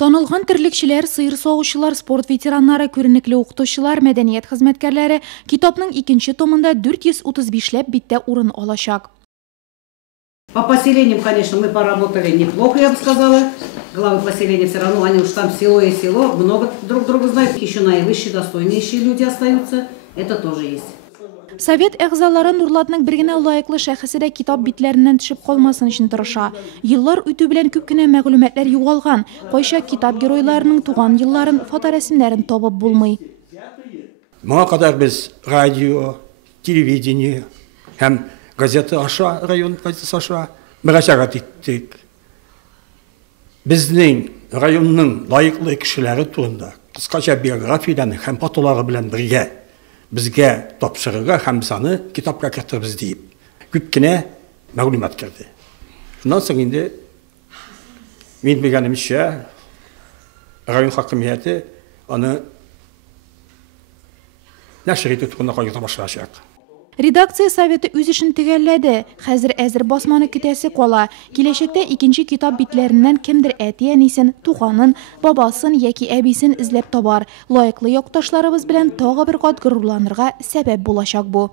Танылган терлекчеләр, сыйыр сагучылар, спорт ветераннары, күренекле укытучылар, мәдәният хезмәткәрләре китапның 2нче томында 435ләп биттә урын алачак. По поселениям, конечно, мы поработали неплохо, я бы сказала. Главы поселения все равно, они уж там село и село, много друг друга знают. Еще наивысшие, достойнейшие люди остаются. Это тоже есть. Совет әгъзалары Нурлатның бер генә лаеклы шәхесе дә китап битләреннән төшеп калмасын өчен тырыша. Еллар үтү белән күп кенә мәгълүматлар югалган. Кайча китап геройларының туган елларын, фоторәсемнәрен табып булмый. Моңа кадәр без радио, телевидение һәм газета аша, район газетасы аша мөрәҗәгать иттек. Безнең районның лаеклы кешеләре турында кыскача биографиядан һәм фотолары белән бергә безгә тапшырырга һәм без аны китапка кертергез дип күп кенә мәгълүмат керде. Шуннан соң инде мин белгәнемчә район хакимияте аны нәшр итү турында кайгыра башлаячак. Редакция советы үз эшен төгәлләде. Хәзер әзер басманы көтәсе кала. Киләчәктә 2нче китап битләреннән кемдер әти-әнисен, туганын, бабасын яки әбисен эзләп табар. Лаеклы якташларыбыз белән тагы бер кат горурланырга сәбәп булачак бу.